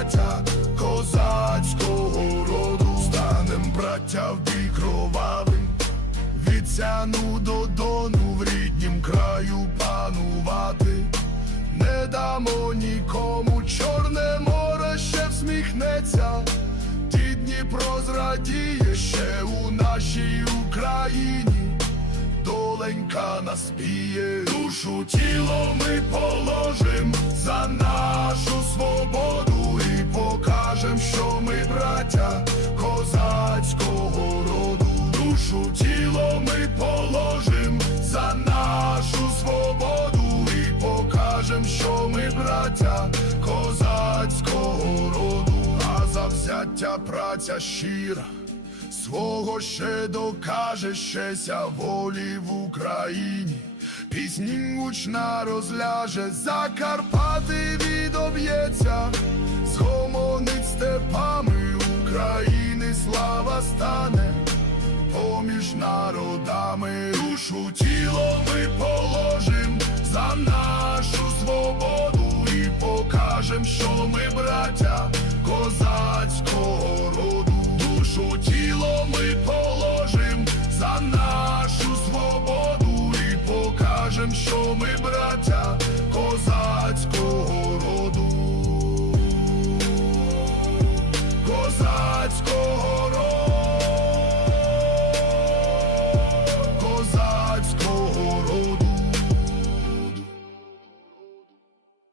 браття козацького роду, станем браття в бій кровавий. Від сяну до дону в ріднім краю панувати, не дамо нікому чорне море ще всміхнеться, ті Дніпро зрадіє ще у нашій Україні, доленька наспіє, душу тіло ми положим за нашу браття козацького роду, душу тіло ми положим за нашу свободу і покажем, що ми браття козацького роду, а завзяття праця щира. Свого ще докаже щеся волі в Україні, пісні гучна розляже, Закарпати відоб'ється, згомонить України слава стане, поміж народами душу тіло ми положим за нашу свободу і покажем, що ми браття козацького роду, душу тіло ми положим за нашу свободу і покажем, що ми